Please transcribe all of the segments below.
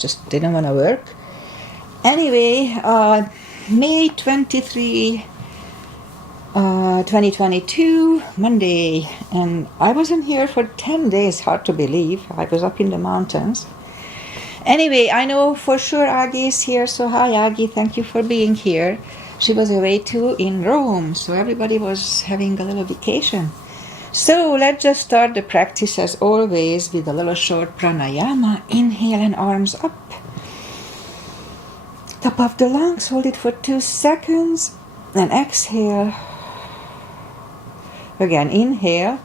just didn't want to work. Anyway, May 23, 2022, Monday, and I wasn't here for 10 days, hard to believe. I was up in the mountains. Anyway, I know for sure Aggie is here, so hi Aggie, thank you for being here. She was away too in Rome, so everybody was having a little vacation. So let's just start the practice as always with a little short pranayama. Inhale and arms up. Top of the lungs, hold it for 2 seconds, and exhale. Again, inhale,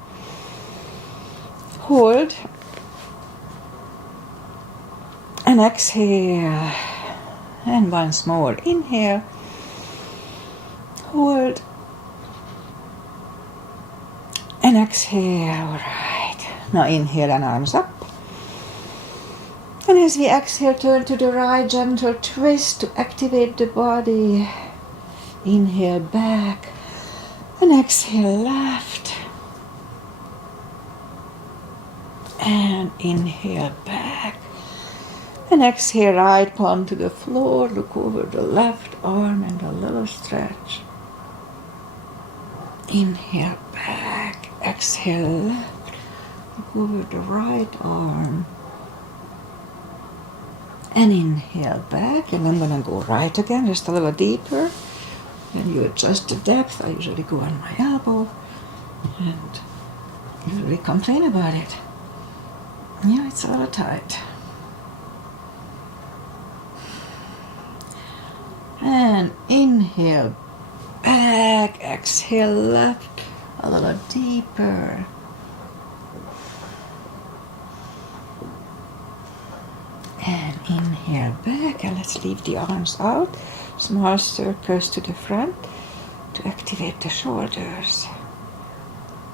hold, and exhale. And once more, inhale, hold, and exhale. All right. Now inhale and arms up. And as we exhale, turn to the right, gentle twist to activate the body. Inhale back, and exhale left. And inhale back. And exhale right palm to the floor. Look over the left arm and a little stretch. Inhale back. Exhale left. Look over the right arm. And inhale back. And I'm going to go right again, just a little deeper. And you adjust the depth. I usually go on my elbow. And usually complain about it. Yeah, it's a little tight. And inhale back, exhale left, a little deeper. And inhale back, and let's leave the arms out. Small circles to the front to activate the shoulders.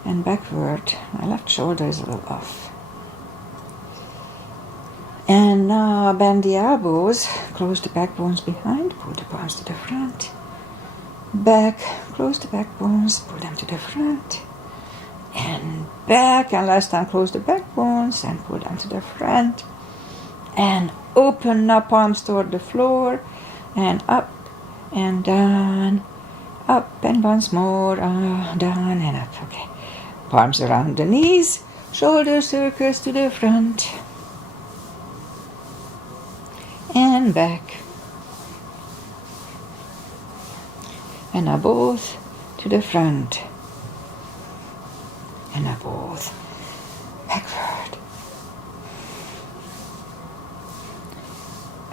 And backward, my left shoulder is a little off. And now bend the elbows, close the back bones behind, pull the palms to the front. Back, close the back bones, pull them to the front. And back, and last time close the back bones and pull them to the front. And open up, palms toward the floor, and up and down, up and once more, down and up. Okay, palms around the knees, shoulder circles to the front. And back. And now both to the front. And now both backward.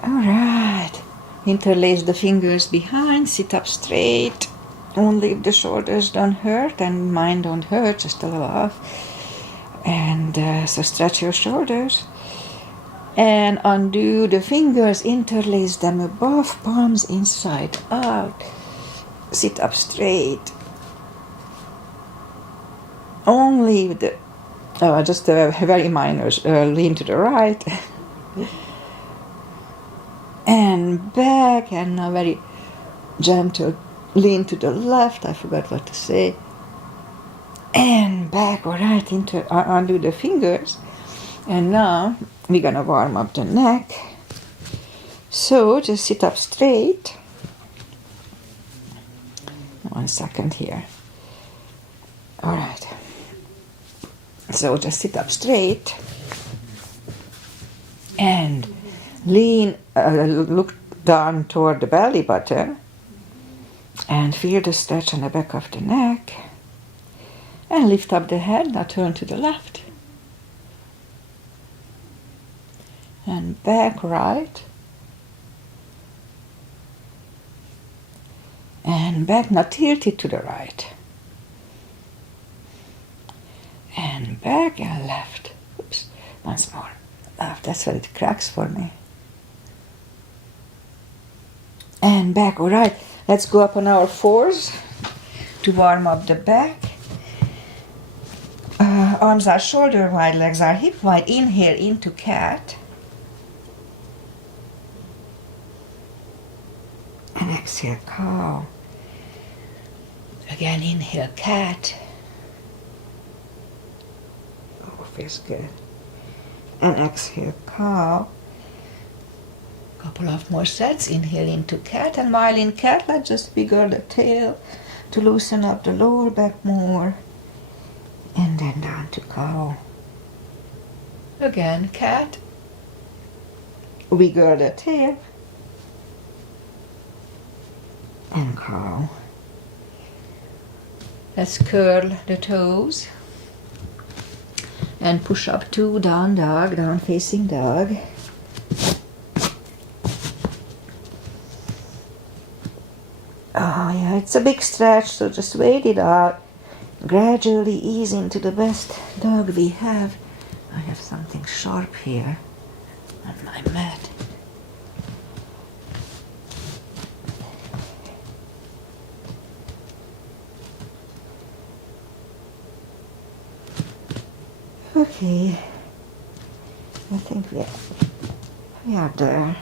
Alright. Interlace the fingers behind, sit up straight. Only if the shoulders don't hurt and mine don't hurt, just a little off. And so stretch your shoulders. And undo the fingers, interlace them above, palms inside out. Sit up straight. Only the, just a very minor lean to the right. And back, and now very gentle lean to the left. I forgot what to say. And back, all right, undo the fingers. And now we're going to warm up the neck. So just sit up straight. 1 second here. All right. So just sit up straight. And lean, look down toward the belly button. And feel the stretch on the back of the neck. And lift up the head. Now turn to the left. And back right. And back, now tilt it to the right. And back and left. Oops, once more. Left, that's where it cracks for me. And back, all right. Let's go up on our fours to warm up the back. Arms are shoulder wide, legs are hip wide. Inhale into cat. And exhale, cow. Again, inhale, cat. Oh, feels good. And exhale, cow. Couple of more sets. Inhale into cat, and while in cat, let's just wiggle the tail to loosen up the lower back more, and then down to cow. Again, cat, wiggle the tail, and cow. Let's curl the toes and push up to down dog, down facing dog. Oh yeah, it's a big stretch, so just wait it out. Gradually ease into the best dog we have. I have something sharp here on my mat. Okay, I think we are there.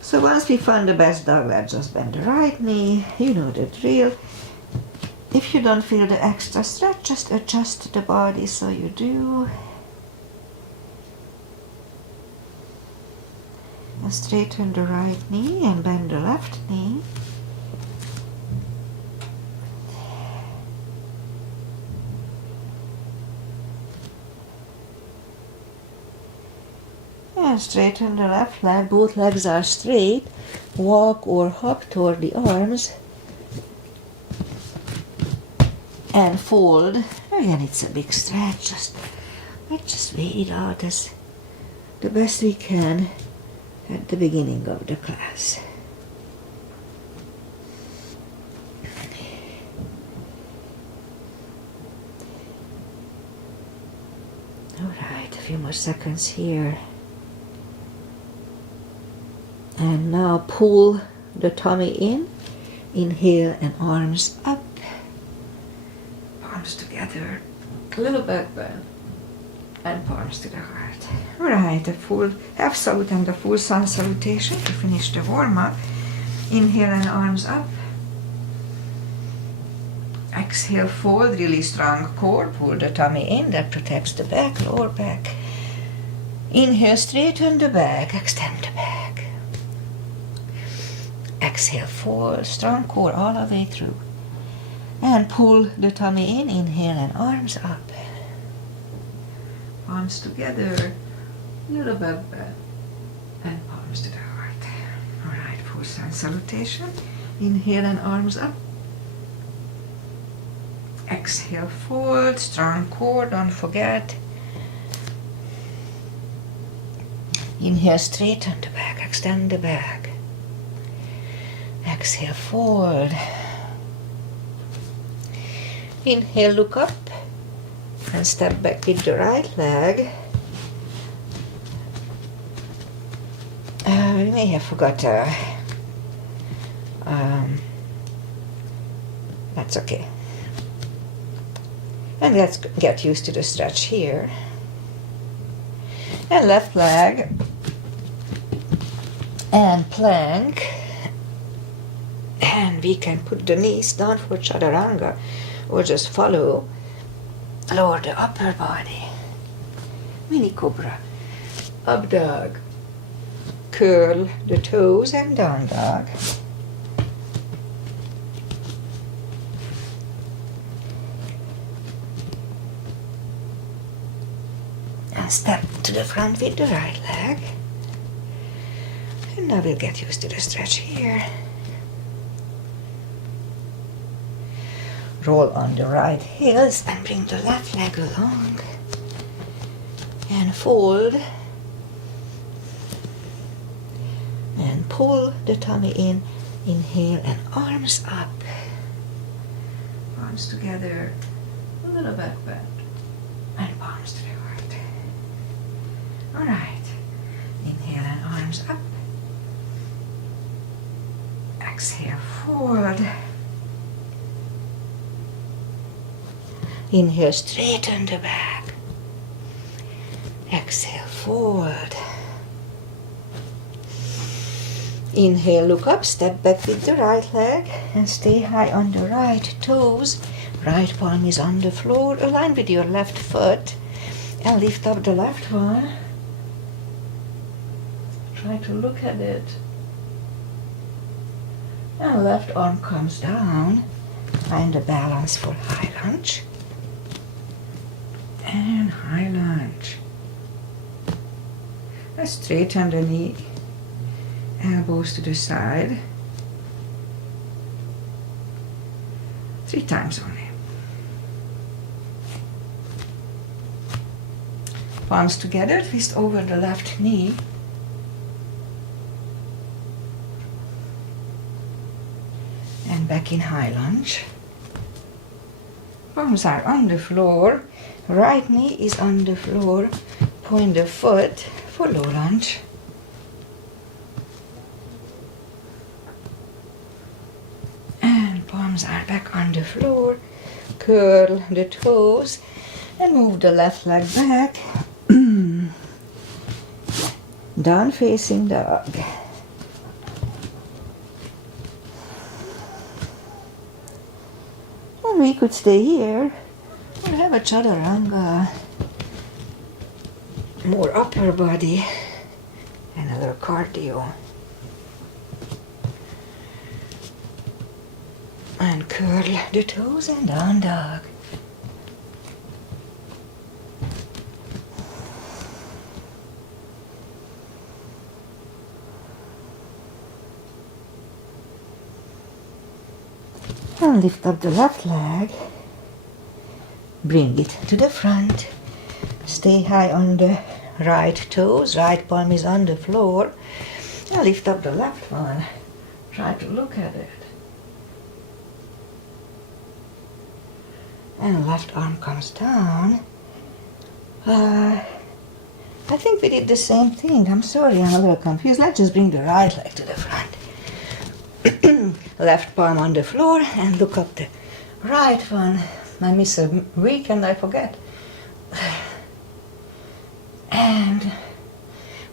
So once we find the best dog, let's just bend the right knee. You know the drill. If you don't feel the extra stretch, just adjust the body so you do. And straighten the right knee and bend the left knee. And straighten the left leg, both legs are straight. Walk or hop toward the arms. And fold. Again, it's a big stretch. Let's just wait it out as the best we can at the beginning of the class. Alright, a few more seconds here. And now pull the tummy in. Inhale and arms up. Palms together. A little back bend. And palms to the heart. Alright, the full half salute and the full sun salutation to finish the warm up. Inhale and arms up. Exhale, fold, really strong core. Pull the tummy in, that protects the back, lower back. Inhale, straighten the back, extend the back. Exhale, fold, strong core all the way through. And pull the tummy in, inhale and arms up. Palms together, little back bend, and palms to the heart. Alright, full sun salutation. Inhale and arms up. Exhale, fold, strong core, don't forget. Inhale, straighten the back, extend the back. Exhale, fold. Inhale, look up and step back with the right leg. We may have forgot that's okay. And let's get used to the stretch here. And left leg and plank. And we can put the knees down for chaturanga or just follow. Lower the upper body. Mini cobra. Up dog. Curl the toes and down dog. And step to the front with the right leg. And now we'll get used to the stretch here. Roll on the right heels and bring the left leg along. And fold. And pull the tummy in. Inhale and arms up. Arms together. A little back bend. And palms to the heart. Alright. Inhale and arms up. Exhale, forward. Inhale, straighten the back. Exhale, forward. Inhale, look up, step back with the right leg and stay high on the right toes. Right palm is on the floor. Align with your left foot and lift up the left one. Try to look at it. And left arm comes down. Find the balance for high lunge. And high lunge. Straighten the knee. Elbows to the side. 3 times only. Palms together, twist over the left knee. And back in high lunge. Palms are on the floor. Right knee is on the floor. Point the foot for low lunge. And palms are back on the floor. Curl the toes and move the left leg back. Down facing dog. And we could stay here or have a chaturanga. More upper body and a little cardio. And curl the toes and down dog. And lift up the left leg. Bring it to the front. Stay high on the right toes. Right palm is on the floor. And lift up the left one. Try to look at it. And left arm comes down. I think we did the same thing. I'm sorry, I'm a little confused. Let's just bring the right leg to the front. Left palm on the floor and look up the right one. I miss a week and I forget. And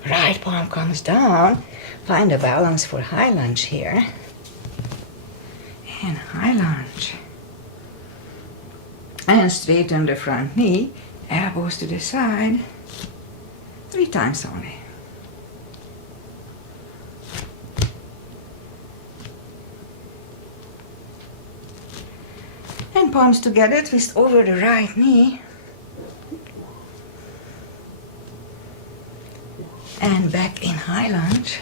right palm comes down. Find a balance for high lunge here. And high lunge. And straighten the front knee. Elbows to the side. 3 times only. And palms together, twist over the right knee. And back in high lunge.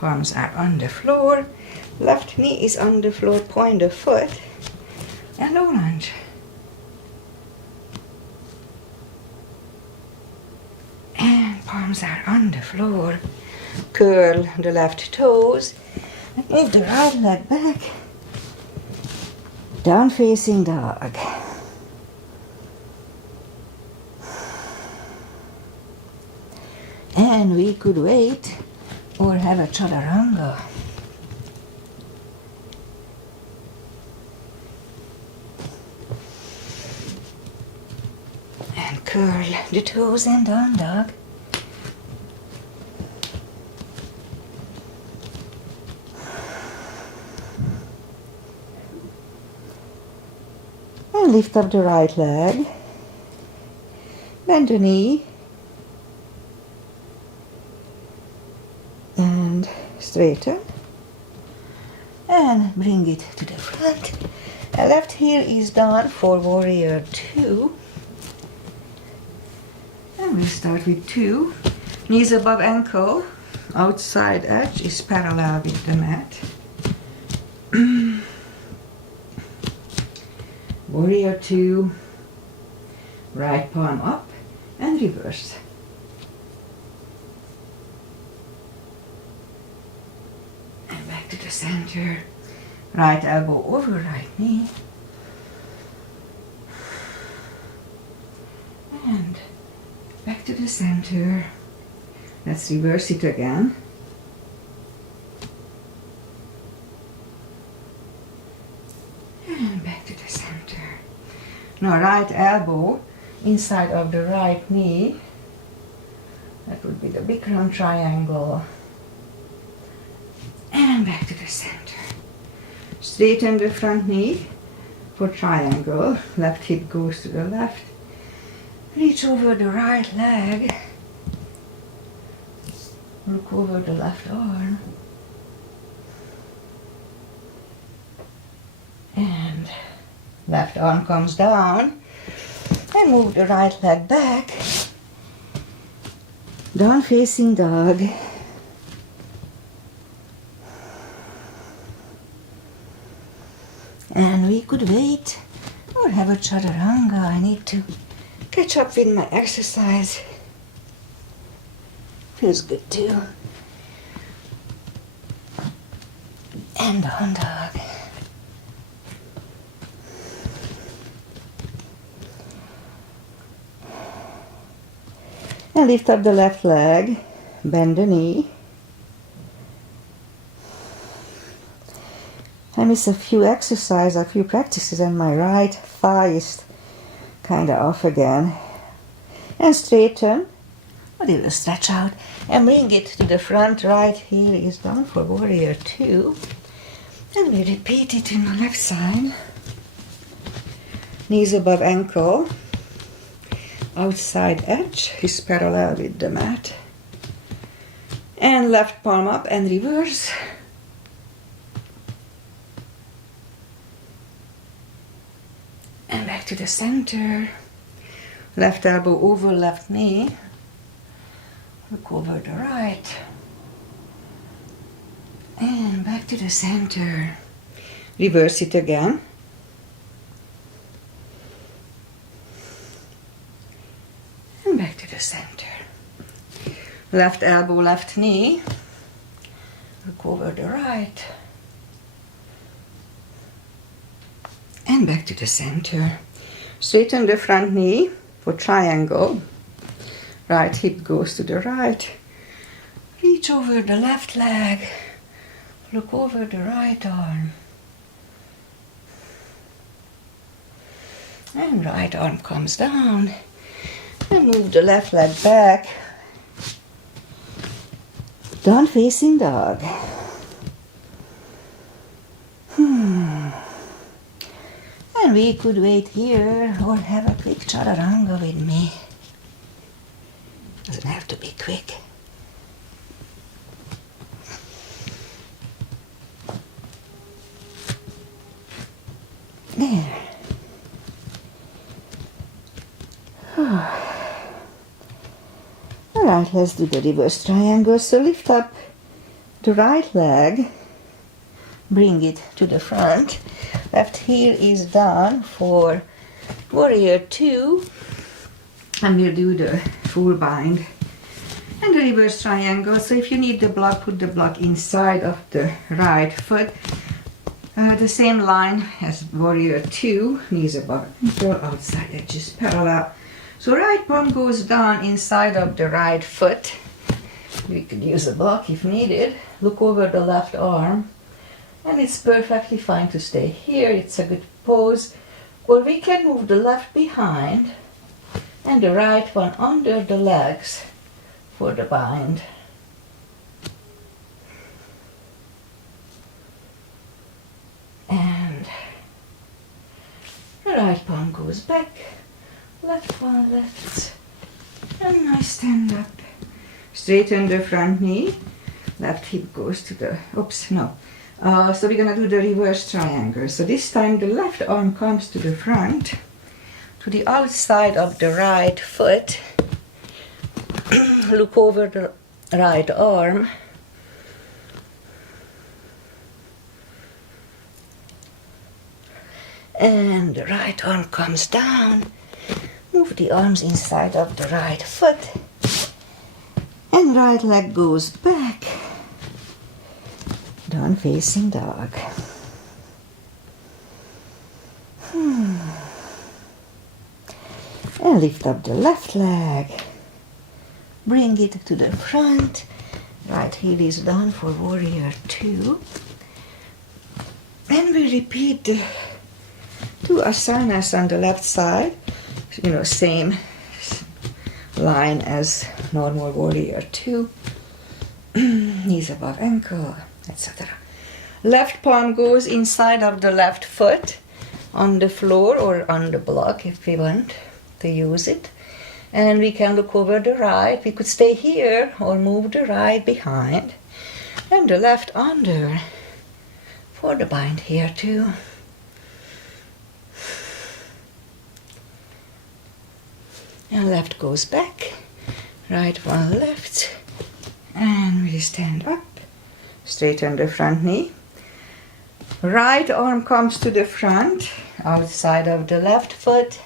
Palms are on the floor. Left knee is on the floor, point the foot. And low lunge. And palms are on the floor. Curl the left toes. And move the right leg back. Down facing dog. And we could wait or have a chaturanga. And curl the toes and down dog. And lift up the right leg. Bend the knee. And straighten. And bring it to the front. And left heel is done for warrior 2. And we start with 2. Knees above ankle. Outside edge is parallel with the mat. Warrior 2, right palm up and reverse. And back to the center. Right elbow over right knee. And back to the center. Let's reverse it again. And back to the center. Now right elbow inside of the right knee. That would be the Bikram triangle. And back to the center. Straighten the front knee for triangle. Left hip goes to the left. Reach over the right leg. Look over the left arm. And left arm comes down. And move the right leg back. Down facing dog. And we could wait or have a chaturanga. I need to catch up with my exercise. Feels good too. And down dog. And lift up the left leg, bend the knee. I miss a few exercises, a few practices, and my right thigh is kind of off again. And straighten, a little stretch out, and bring it to the front. Right heel is down for warrior 2. And we repeat it in the left side. Knees above ankle. Outside edge is parallel with the mat. And left palm up and reverse. And back to the center. Left elbow over left knee. Look over the right. And back to the center. Reverse it again. And back to the center. Left elbow, left knee. Look over the right. And back to the center. Straighten the front knee for triangle. Right hip goes to the right. Reach over the left leg. Look over the right arm. And right arm comes down. And move the left leg back. Down facing dog. And we could wait here or have a quick chaturanga with me. Doesn't have to be quick. There. Alright, let's do the reverse triangle. So lift up the right leg, bring it to the front. Left heel is down for warrior 2. And we'll do the full bind. And the reverse triangle. So if you need the block, put the block inside of the right foot. The same line as warrior 2, knees above ankle, outside edges parallel. So right palm goes down inside of the right foot. We could use a block if needed. Look over the left arm. And it's perfectly fine to stay here. It's a good pose. Or we can move the left behind and the right one under the legs for the bind. And the right palm goes back. Left one left. And nice stand up. Straighten the front knee. Left hip goes to the, oops, no. So we're gonna do the reverse triangle. So this time the left arm comes to the front, to the outside of the right foot. Look over the right arm. And the right arm comes down. Move the arms inside of the right foot. And right leg goes back. Down facing dog. And lift up the left leg. Bring it to the front. Right heel is down for warrior 2. And we repeat the 2 asanas on the left side. You know, same line as normal warrior 2. Knees above ankle, etc. Left palm goes inside of the left foot on the floor or on the block if we want to use it. And we can look over the right. We could stay here or move the right behind. And the left under for the bind here too. And left goes back, right one left, and we stand up, straighten the front knee. Right arm comes to the front, outside of the left foot,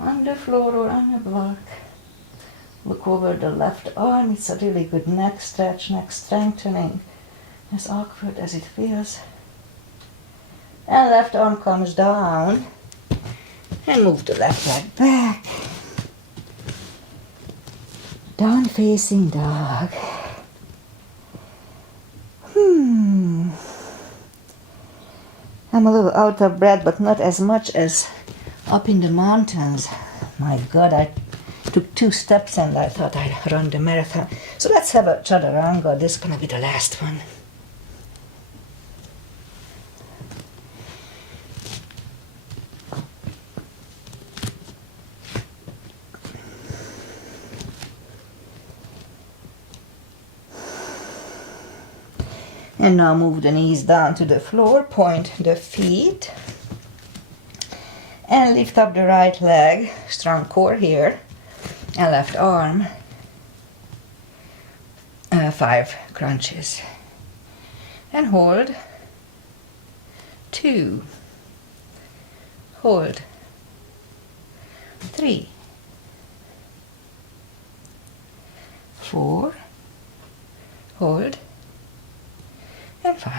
on the floor or on the block. Look over the left arm, it's a really good neck stretch, neck strengthening, as awkward as it feels. And left arm comes down, and move the left leg back. Down facing dog. I'm a little out of breath, but not as much as up in the mountains. My God, I took 2 steps and I thought I'd run the marathon. So let's have a chaturanga. This is gonna be the last one. And now move the knees down to the floor, point the feet, and lift up the right leg, strong core here, and left arm, 5 crunches. And hold, 2, hold, 3, 4, hold, and 5.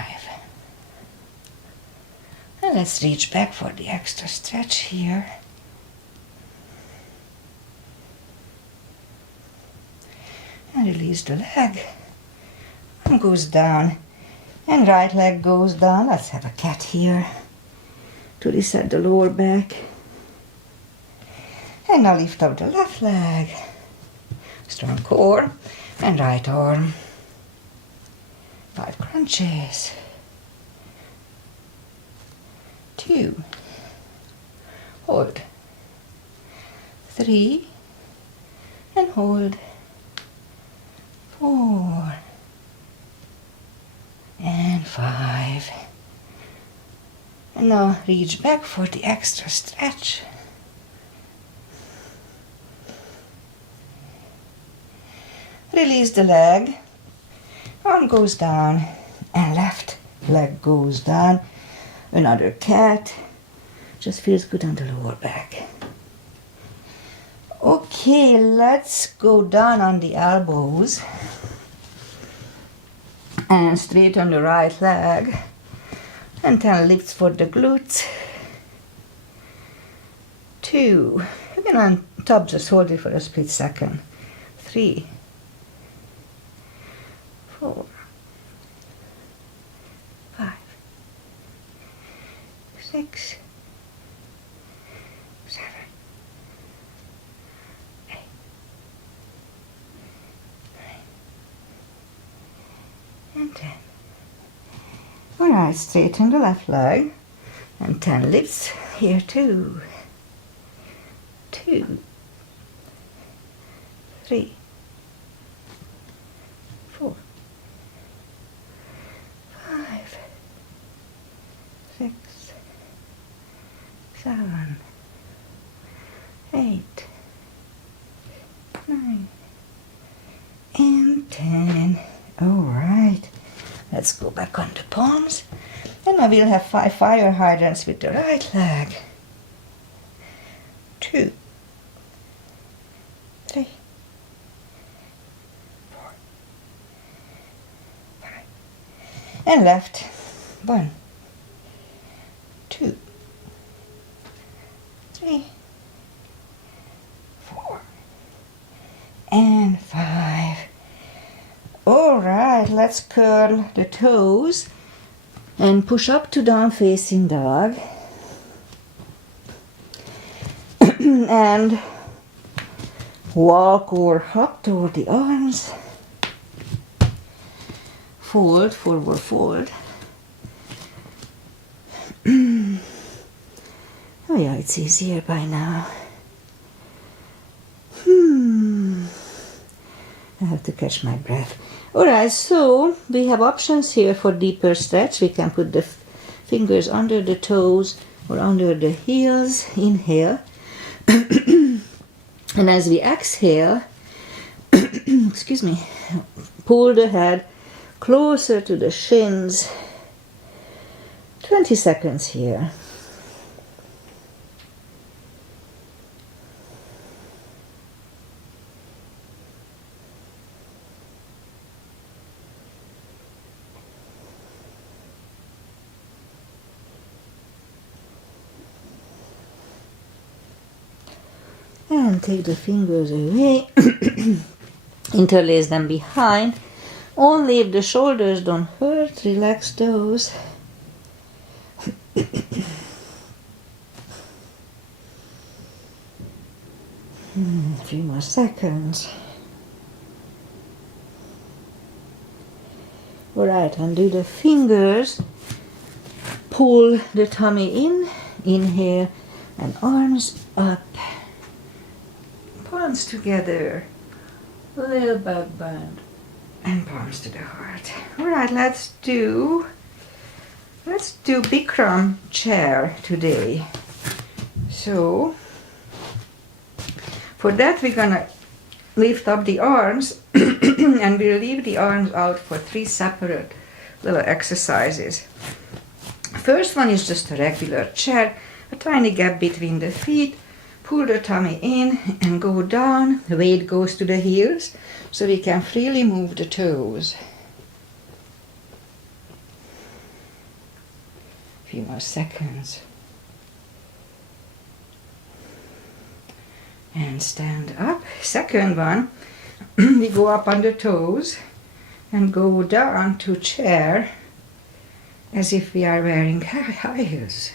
And let's reach back for the extra stretch here. And release the leg. Arm goes down and right leg goes down. Let's have a cat here to reset the lower back. And now lift up the left leg. Strong core and right arm. 5 crunches. 2, hold, 3, and hold, 4, and 5. And now reach back for the extra stretch. Release the leg. Arm goes down and left leg goes down. Another cat. Just feels good on the lower back. Okay, let's go down on the elbows and straighten the right leg and 10 lifts for the glutes. 2. You can on top just hold it for a split second. 3, 4, 5, 6, 7, 8, 9, and 10. Alright, straighten the left leg and 10 lifts here too. 2, 3, 4, 5, 6, 7, 8, 9, and 10. All right, let's go back on the palms. And now we'll have 5 fire hydrants with the right leg. 2, 3, 4, 5, and left. 1, 2, 3, 4, and 5. All right, let's curl the toes and push up to down facing dog. And walk or hop toward the arms. Fold, forward fold. Oh yeah, it's easier by now. I have to catch my breath. Alright, so we have options here for deeper stretch. We can put the fingers under the toes or under the heels. Inhale. And as we exhale, excuse me, pull the head closer to the shins. 20 seconds here. And take the fingers away, interlace them behind. Only if the shoulders don't hurt, relax those. A few more seconds. Alright, undo the fingers. Pull the tummy in. Inhale and arms up. Palms together, little back bend, and palms to the heart. Alright, let's do Bikram chair today. So, for that we're gonna lift up the arms and we'll leave the arms out for 3 separate little exercises. First one is just a regular chair, a tiny gap between the feet. Pull the tummy in and go down. The weight goes to the heels so we can freely move the toes. A few more seconds. And stand up. Second one, we go up on the toes and go down to chair as if we are wearing high heels.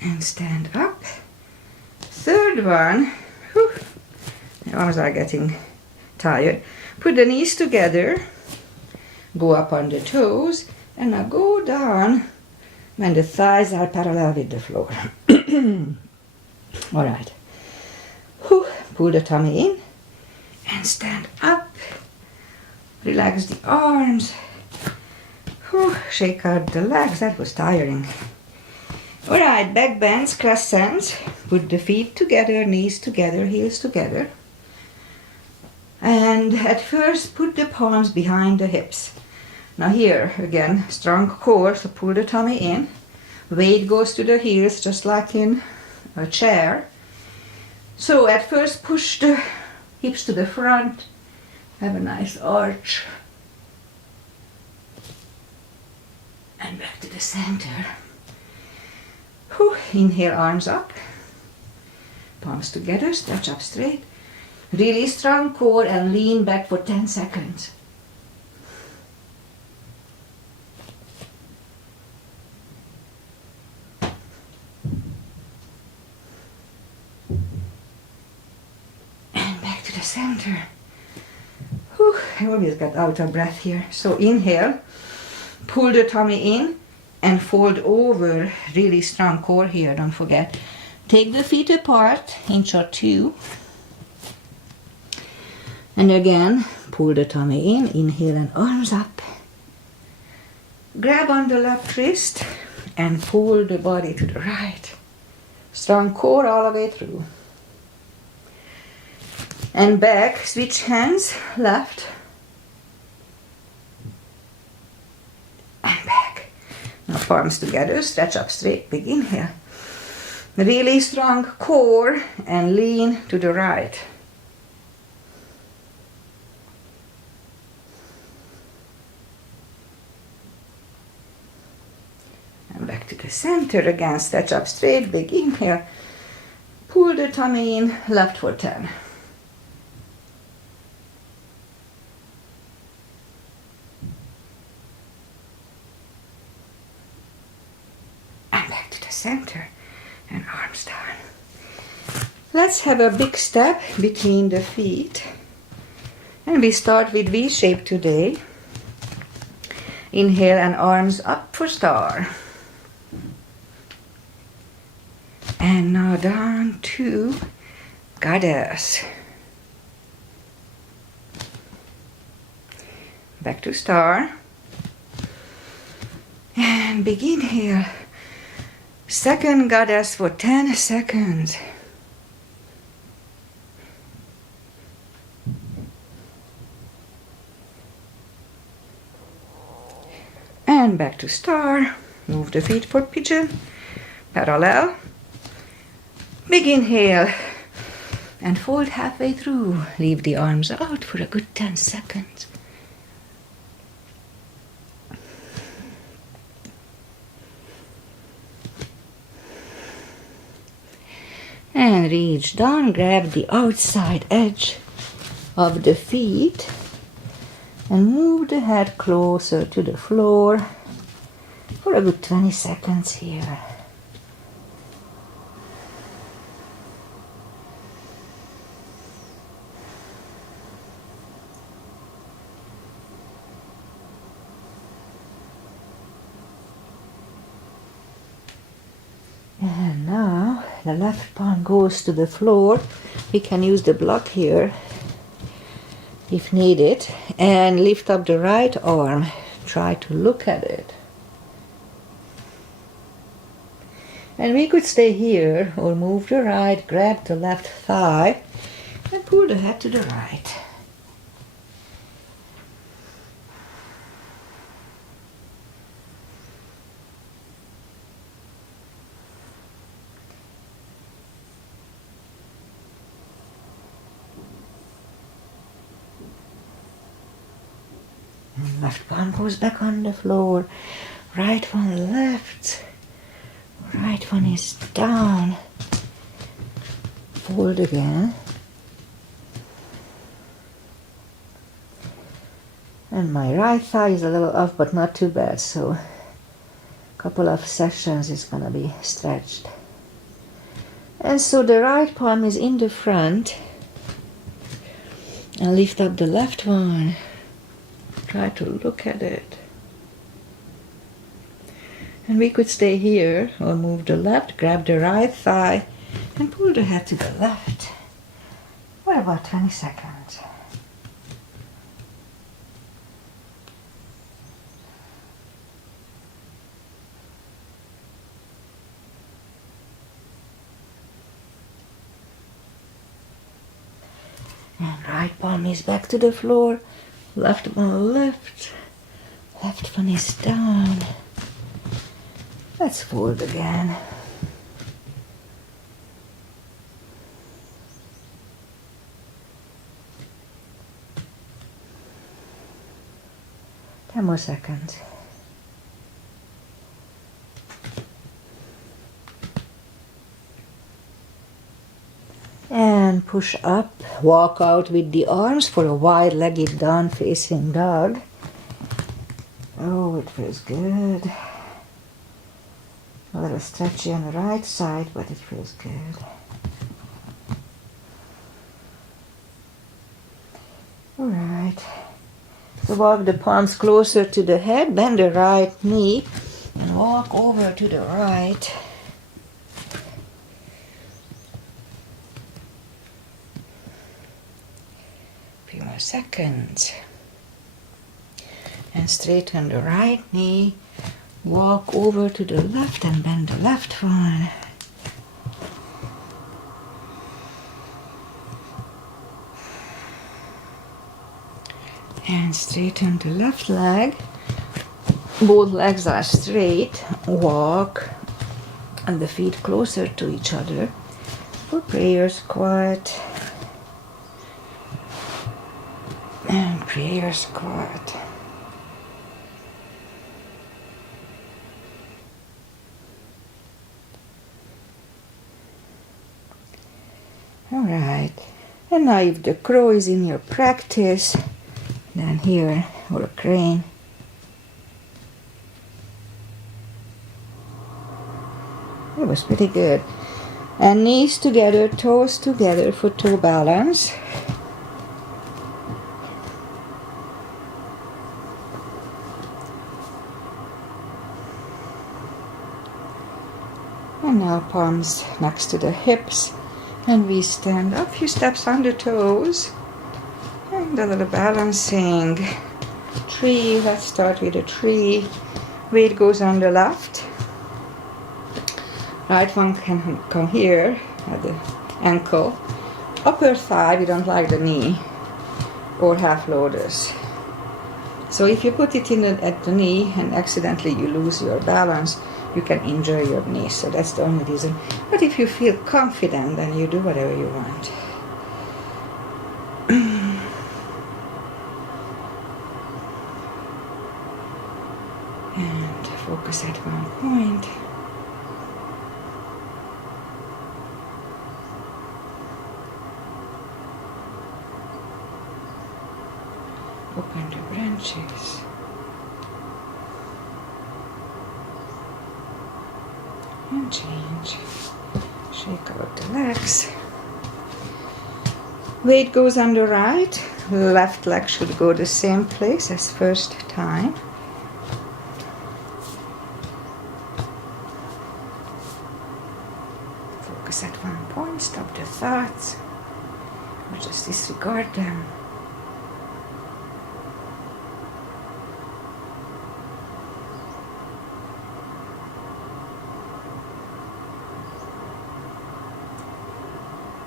And stand up. Third one, the arms are getting tired. Put the knees together, go up on the toes, and now go down when the thighs are parallel with the floor. Alright. Pull the tummy in and stand up. Relax the arms. Shake out the legs, that was tiring. Alright, back bends, crescents. Put the feet together, knees together, heels together. And at first put the palms behind the hips. Now here, again, strong core, so pull the tummy in. Weight goes to the heels, just like in a chair. So at first push the hips to the front. Have a nice arch. And back to the center. Inhale, arms up. Palms together, stretch up straight. Really strong core and lean back for 10 seconds. And back to the center. I always get out of breath here. So inhale. Pull the tummy in and fold over. Really strong core here, don't forget. Take the feet apart, inch or 2. And again, pull the tummy in, inhale and arms up. Grab on the left wrist and pull the body to the right. Strong core all the way through. And back, switch hands, left and back. Now palms together, stretch up straight, big inhale. Really strong core and lean to the right. And back to the center again, stretch up straight, big inhale. Pull the tummy in, left for 10. Center and arms down. Let's have a big step between the feet. And we start with V shape today. Inhale and arms up for star. And now down to goddess. Back to star. And begin here. Second goddess for 10 seconds. And back to star. Move the feet for pigeon. Parallel. Big inhale. And fold halfway through. Leave the arms out for a good 10 seconds. And reach down, grab the outside edge of the feet and move the head closer to the floor for a good 20 seconds here. And now the left palm goes to the floor. We can use the block here if needed. And lift up the right arm. Try to look at it. And we could stay here or move the right, grab the left thigh and pull the head to the right. Left palm goes back on the floor. Right one left. Right one is down. Fold again. And my right thigh is a little off, but not too bad. So a couple of sessions is gonna be stretched. And so the right palm is in the front. And lift up the left one. Try to look at it. And we could stay here or move the left, grab the right thigh and pull the head to the left for about 20 seconds. And right palm is back to the floor. Left one left. Left one is down. Let's fold again. Ten more seconds. And push up, walk out with the arms for a wide-legged down-facing dog. Oh, it feels good. A little stretchy on the right side, but it feels good. All right. So walk the palms closer to the head, bend the right knee, and walk over to the right. Few more seconds. And straighten the right knee. Walk over to the left and bend the left one. And straighten the left leg. Both legs are straight. Walk and the feet closer to each other for prayer squat. And prayer squat. Alright, and now if the crow is in your practice, then here, or a crane. It was pretty good. And knees together, toes together for toe balance. And now palms next to the hips, and we stand up, few steps on the toes, and a little balancing tree. Let's start with a tree. Weight goes on the left. Right one can come here at the ankle. Upper thigh, we don't like the knee, or half lotus. So if you put it in at the knee and accidentally you lose your balance, you can injure your knee. So that's the only reason. But if you feel confident, then you do whatever you want. And focus at one point. Open the branches. And change. Shake out the legs. Weight goes on the right. Left leg should go the same place as first time. Focus at one point. Stop the thoughts. Or just disregard them.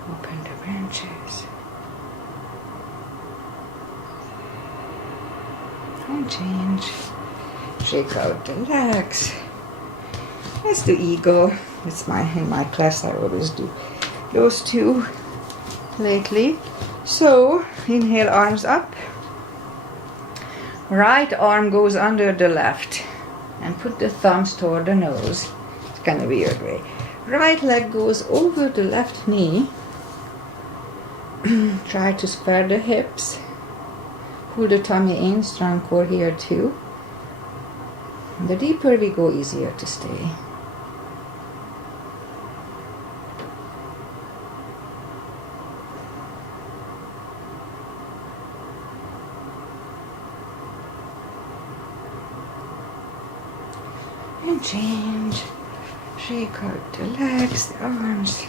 Open the branches. And change. Shake out the legs. Let's do eagle. It's in my class I always do those two lately. So inhale, arms up. Right arm goes under the left and put the thumbs toward the nose. It's kind of weird way. Right leg goes over the left knee. Try to square the hips. Pull the tummy in, strong core here too. The deeper we go, easier to stay. And change. Shake out the legs, the arms.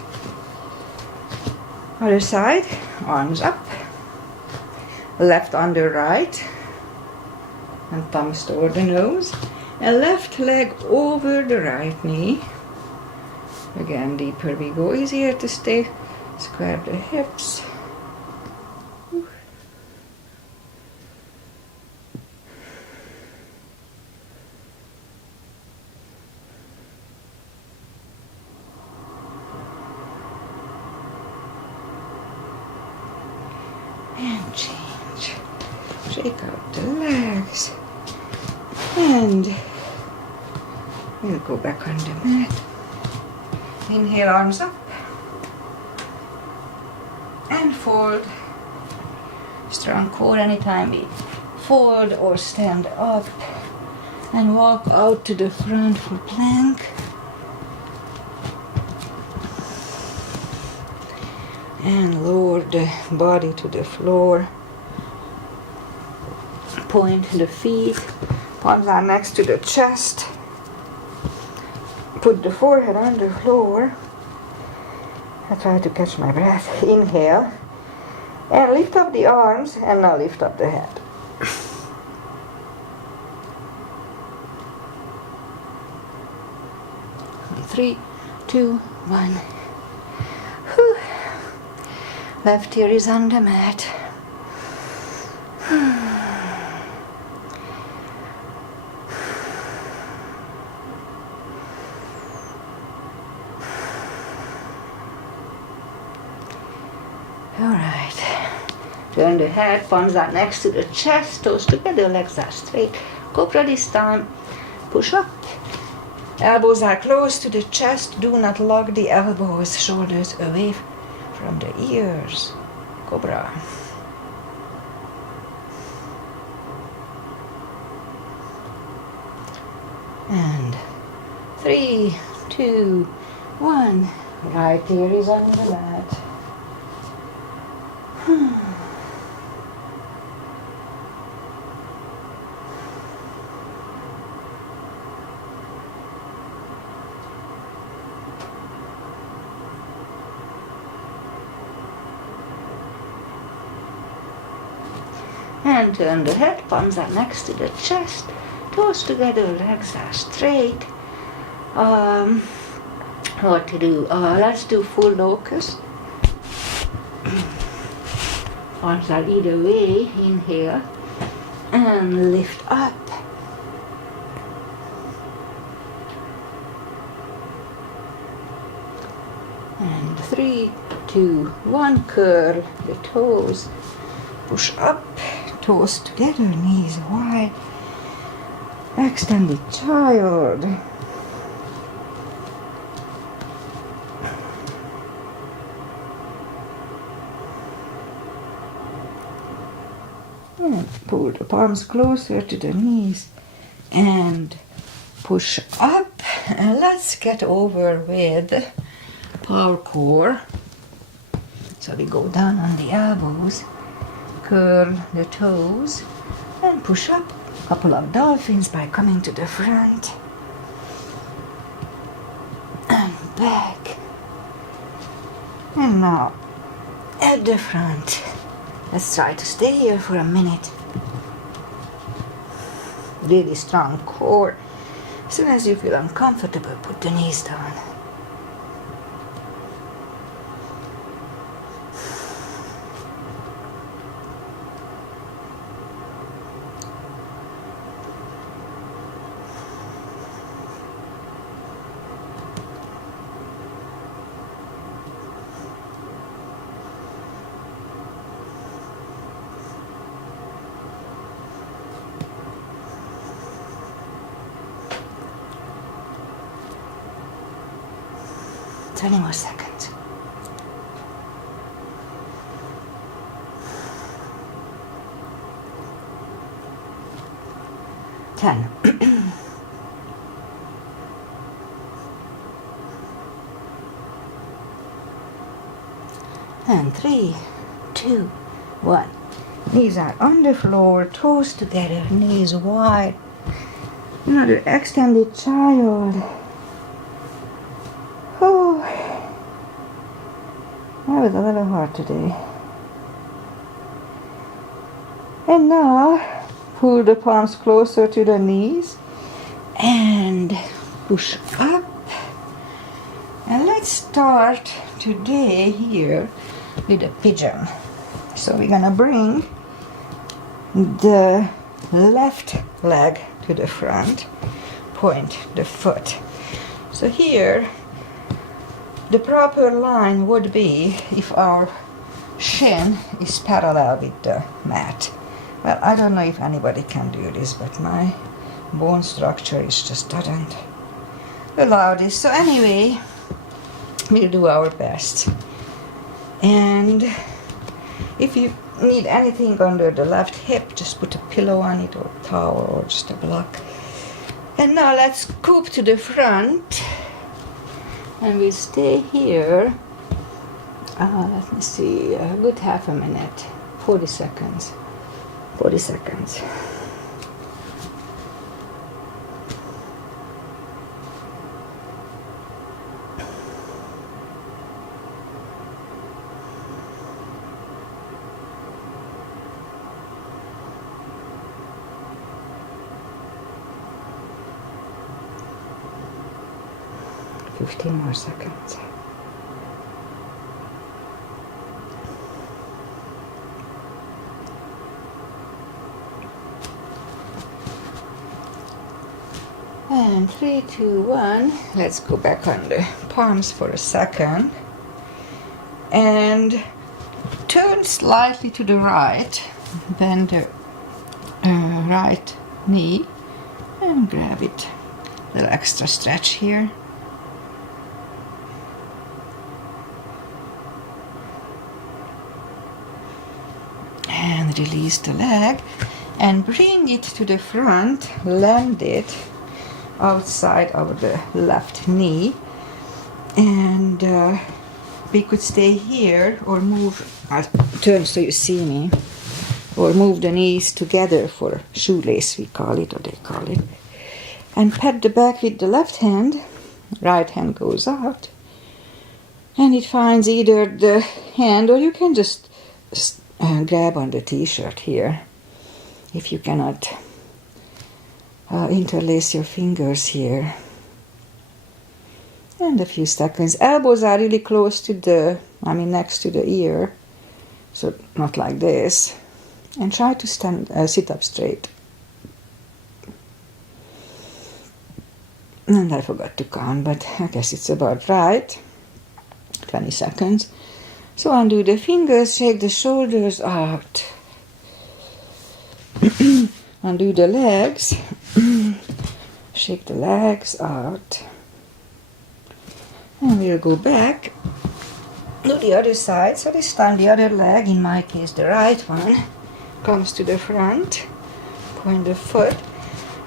Other side, arms up. Left under right. And thumbs toward the nose. And left leg over the right knee. Again, deeper we go, easier to stay. Square the hips. And change. Shake out the legs. And we'll go back on the mat. Inhale, arms up. And fold. Strong core anytime we fold or stand up. And walk out to the front for plank. And lower the body to the floor. Point the feet. Palms are next to the chest. Put the forehead on the floor. I try to catch my breath. Inhale. And lift up the arms and now lift up the head. And 3, 2, 1. Whew. Left ear is on the mat. Alright. Turn the head, palms are next to the chest, toes together, legs are straight. Cobra this time. Push up. Elbows are close to the chest. Do not lock the elbows. Shoulders away from the ears. Cobra. And 3, 2, 1. Right ear is on the mat. And turn the head, palms are next to the chest, toes together, legs are straight. What to do? Let's do full locust. Arms are either way, inhale, and lift up. And 3, 2, 1, curl the toes, push up, toes together, knees wide, extended child. And pull the palms closer to the knees and push up. And let's get over with power core. So we go down on the elbows, curl the toes, and push up. Couple of dolphins by coming to the front and back. And now at the front. Let's try to stay here for a minute. Really strong core. As soon as you feel uncomfortable, put the knees down. Twenty more seconds. Ten. And 3, 2, 1. Knees are on the floor, toes together, knees wide. Another extended child. Oh, that was a little hard today. And now, pull the palms closer to the knees and push up. And let's start today here with a pigeon. So we're gonna bring the left leg to the front, point the foot. So here, the proper line would be if our shin is parallel with the mat. Well, I don't know if anybody can do this, but my bone structure just doesn't allow this. So anyway, we'll do our best. And if you need anything under the left hip, just put a pillow on it or a towel or just a block. And now let's scoop to the front. And we'll stay here, let me see, a good half a minute, 40 seconds. 40 seconds. Fifteen more seconds. And 3, 2, 1. Let's go back on the palms for a second. And turn slightly to the right. Bend the right knee and grab it. A little extra stretch here. And release the leg and bring it to the front, land it outside of the left knee, and we could stay here or move, I'll turn so you see me, or move the knees together for shoelace we call it, or they call it, and pat the back with the left hand, right hand goes out, and it finds either the hand or you can just grab on the t-shirt here if you cannot interlace your fingers here. And a few seconds. Elbows are really close to next to the ear, so not like this. And try to sit up straight. And I forgot to count, but I guess it's about right. 20 seconds. So undo the fingers, shake the shoulders out. Undo the legs, shake the legs out. And we'll go back to the other side. So this time the other leg, in my case the right one, comes to the front. Point the foot.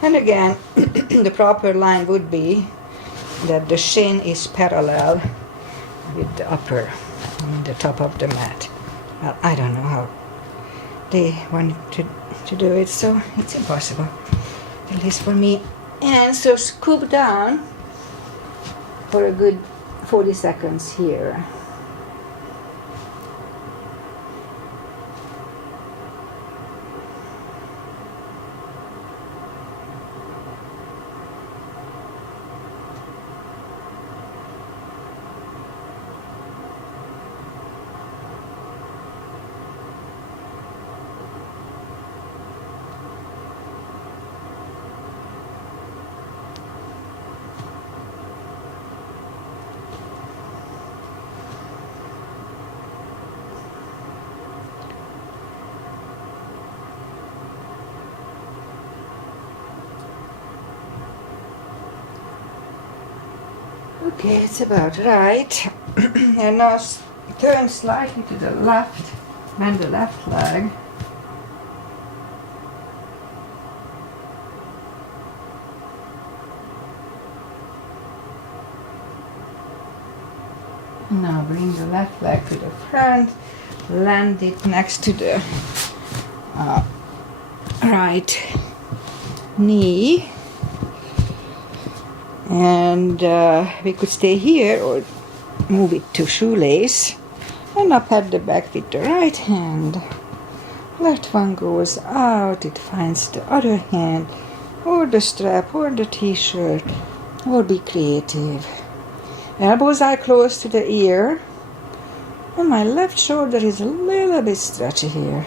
And again, the proper line would be that the shin is parallel with the the top of the mat. Well, I don't know how they want to do it, so it's impossible, at least for me. And so scoop down for a good 40 seconds here. Okay, it's about right. And now turn slightly to the left, bend the left leg. Now bring the left leg to the front, land it next to the right knee. And we could stay here or move it to shoelace. And now pat the back with the right hand. Left one goes out, it finds the other hand, or the strap, or the t-shirt, or be creative. Elbows are close to the ear. And my left shoulder is a little bit stretchy here.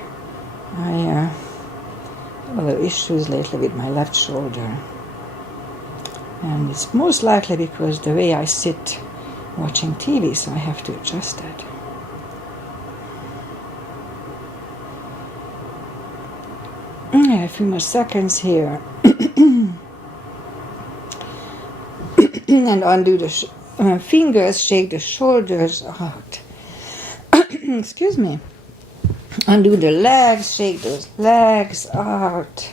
I have a little issues lately with my left shoulder. And it's most likely because the way I sit watching TV, so I have to adjust that. A few more seconds here. And undo the fingers, shake the shoulders out. Excuse me. Undo the legs, shake those legs out.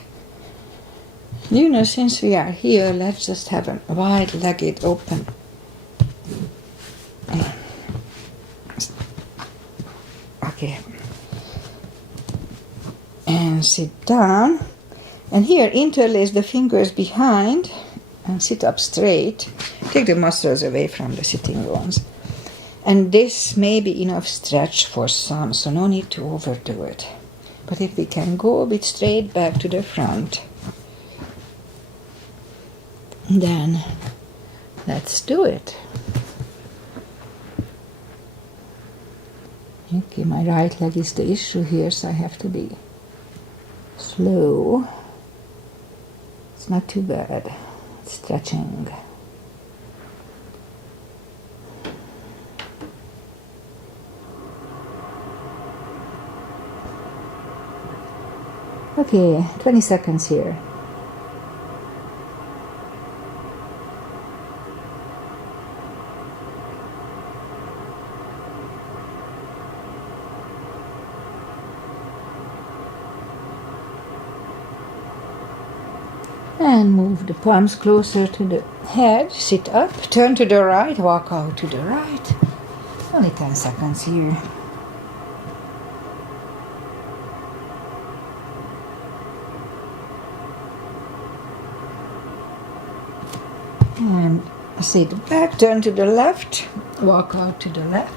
You know, since we are here, let's just have a wide-legged open. Okay. And sit down. And here, interlace the fingers behind and sit up straight. Take the muscles away from the sitting bones. And this may be enough stretch for some, so no need to overdo it. But if we can go a bit straight back to the front, then let's do it. Okay, my right leg is the issue here, so I have to be slow. It's not too bad. It's stretching. Okay, 20 seconds here. And move the palms closer to the head, sit up, turn to the right, walk out to the right. Only 10 seconds here. And sit back, turn to the left, walk out to the left.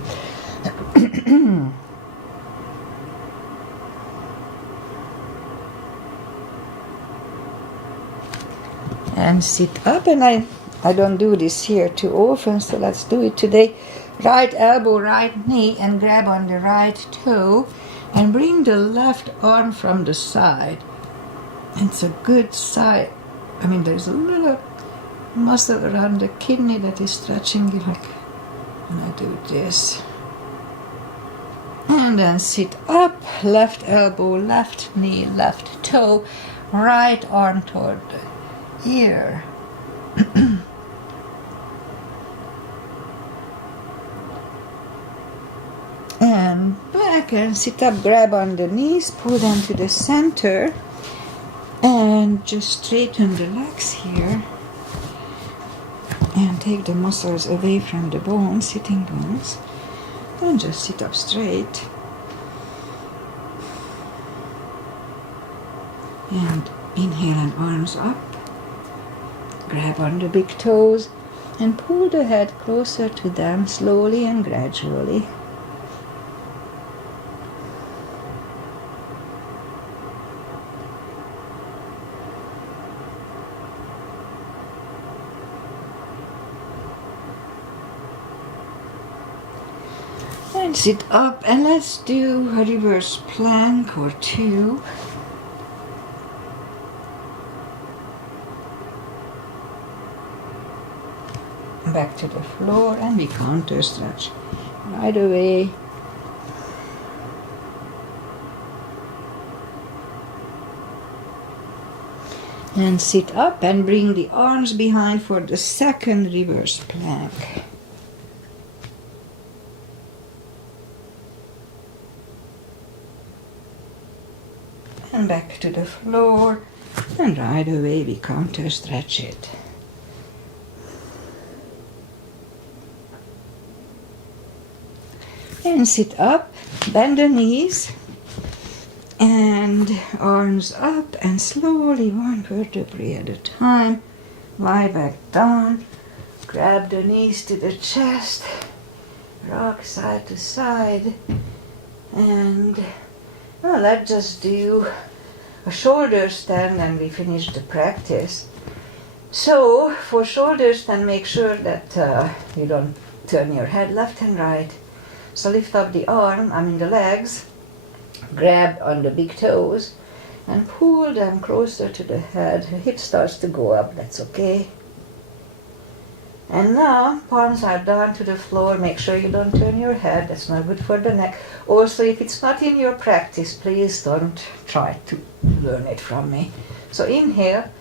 And sit up, and I don't do this here too often, so let's do it today. Right elbow, right knee, and grab on the right toe, and bring the left arm from the side. It's a good side. I mean, there's a little muscle around the kidney that is stretching, like when I do this. And then sit up, left elbow, left knee, left toe, right arm toward the ear. And back, and sit up, grab on the knees, pull them to the center, and just straighten the legs here. And take the muscles away from the bones, sitting bones, and just sit up straight. And inhale and arms up. Grab on the big toes and pull the head closer to them slowly and gradually. And sit up, and let's do a reverse plank or two. Back to the floor, and we counter stretch right away. And sit up and bring the arms behind for the second reverse plank. And back to the floor, and right away we counter stretch it. And sit up, bend the knees, and arms up, and slowly, one vertebrae at a time, lie back down, grab the knees to the chest, rock side to side, and well, let's just do a shoulder stand and we finish the practice. So for shoulder stand, make sure that you don't turn your head left and right. So lift up the the legs, grab on the big toes and pull them closer to the head. The hip starts to go up, that's okay. And now, palms are down to the floor. Make sure you don't turn your head, that's not good for the neck. Also, if it's not in your practice, please don't try to learn it from me. So inhale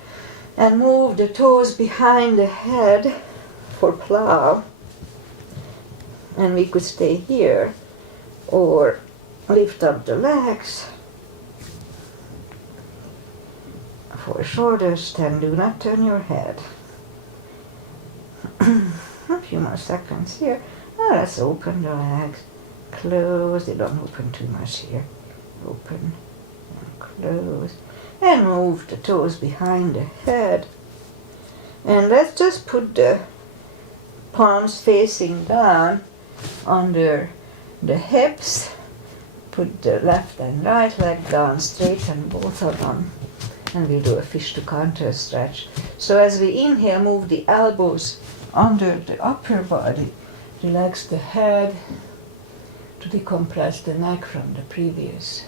and move the toes behind the head for plow. And we could stay here, or lift up the legs for shoulder stand. Do not turn your head. A few more seconds here. Now let's open the legs. Close. They don't open too much here. Open and close. And move the toes behind the head. And let's just put the palms facing down under the hips. Put the left and right leg down, straighten both of them. And we'll do a fish to counter stretch. So as we inhale, move the elbows under the upper body, relax the head to decompress the neck from the previous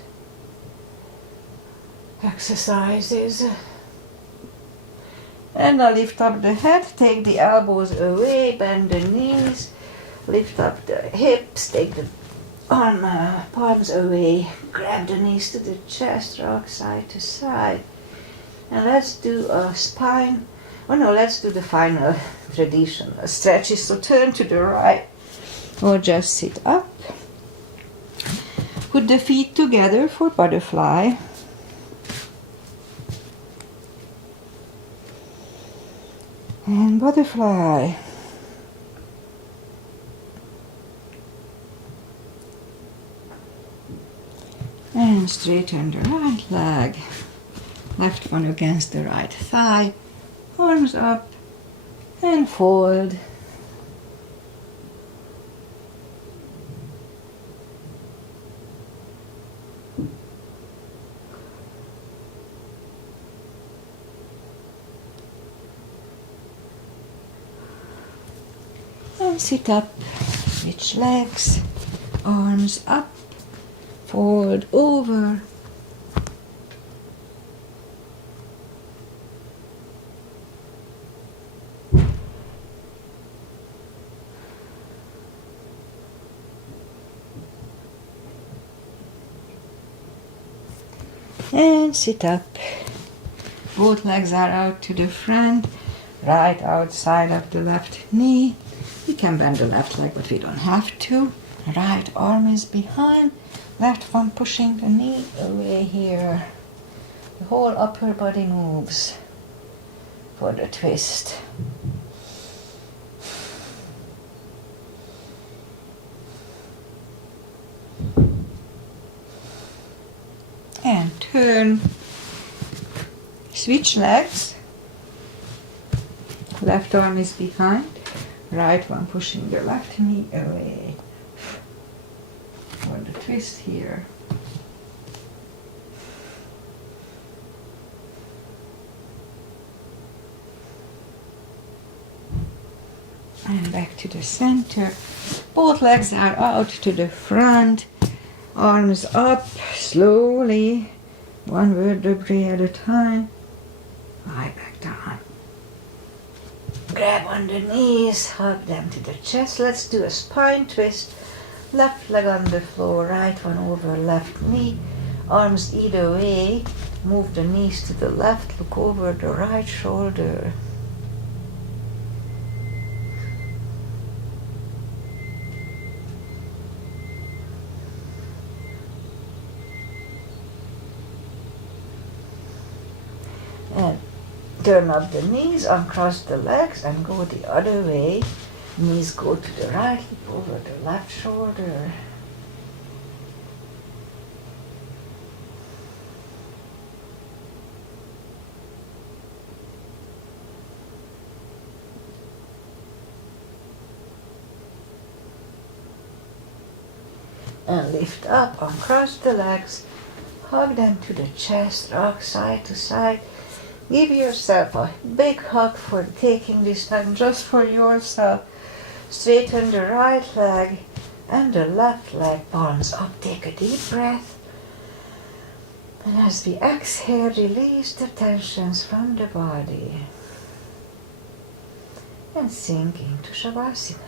exercises. And now lift up the head, take the elbows away, bend the knees, lift up the hips, take the palms away, grab the knees to the chest, rock side to side. And let's do a spine. Oh no, let's do the final traditional stretches. So turn to the right or just sit up. Put the feet together for butterfly. And butterfly. And straighten the right leg. Left one against the right thigh. Arms up and fold. And sit up, switch legs, arms up, forward, over. And sit up. Both legs are out to the front, right outside of the left knee. You can bend the left leg, but we don't have to. Right arm is behind, left one pushing the knee away here. The whole upper body moves for the twist. And turn. Switch legs. Left arm is behind, right one pushing the left knee away. For the twist here. And back to the center. Both legs are out to the front. Arms up, slowly, one vertebrae at a time. Lie back down. Grab on the knees, hug them to the chest. Let's do a spine twist. Left leg on the floor, right one over left knee. Arms either way. Move the knees to the left, look over the right shoulder. And turn up the knees, uncross the legs and go the other way. Knees go to the right, look over the left shoulder. And lift up, uncross the legs, hug them to the chest, rock side to side. Give yourself a big hug for taking this time just for yourself. Straighten the right leg and the left leg, palms up. Take a deep breath. And as we exhale, release the tensions from the body. And sink into Shavasana.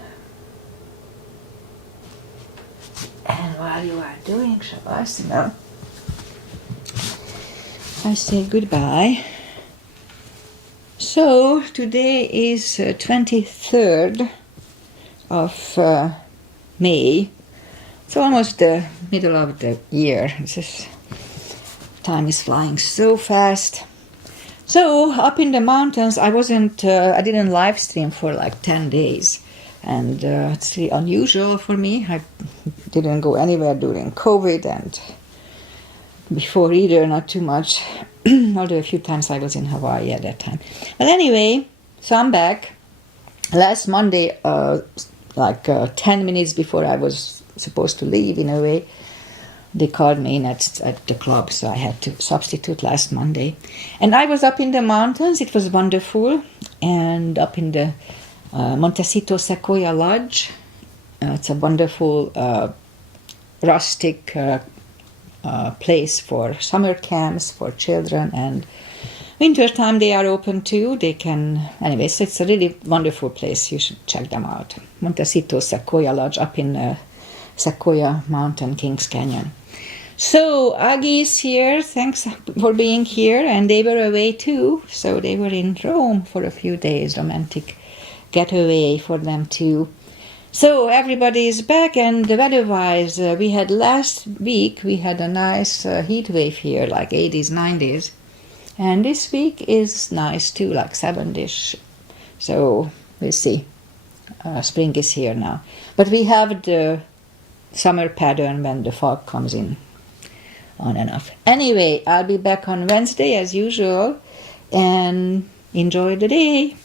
And while you are doing Shavasana, I say goodbye. So today is 23rd of May. It's almost the middle of the year. Time is flying so fast. So up in the mountains, I didn't live stream for like 10 days. And it's really unusual for me. I didn't go anywhere during COVID and before either, not too much. Although a few times I was in Hawaii at that time. But anyway, so I'm back. Last Monday, 10 minutes before I was supposed to leave, in a way, they called me in at the club, so I had to substitute last Monday. And I was up in the mountains. It was wonderful. And up in the Montecito Sequoia Lodge. It's a wonderful rustic place for summer camps for children, and winter time they are open too. They can, anyways, it's a really wonderful place. You should check them out. Montecito Sequoia Lodge up in Sequoia Mountain, Kings Canyon. So Aggie is here. Thanks for being here. And they were away too. So they were in Rome for a few days. Romantic getaway for them too. So everybody is back, and weather-wise, we had last week, we had a nice heat wave here, like 80s, 90s. And this week is nice too, like 70s. So we'll see. Spring is here now. But we have the summer pattern when the fog comes in on and off. Anyway, I'll be back on Wednesday as usual, and enjoy the day.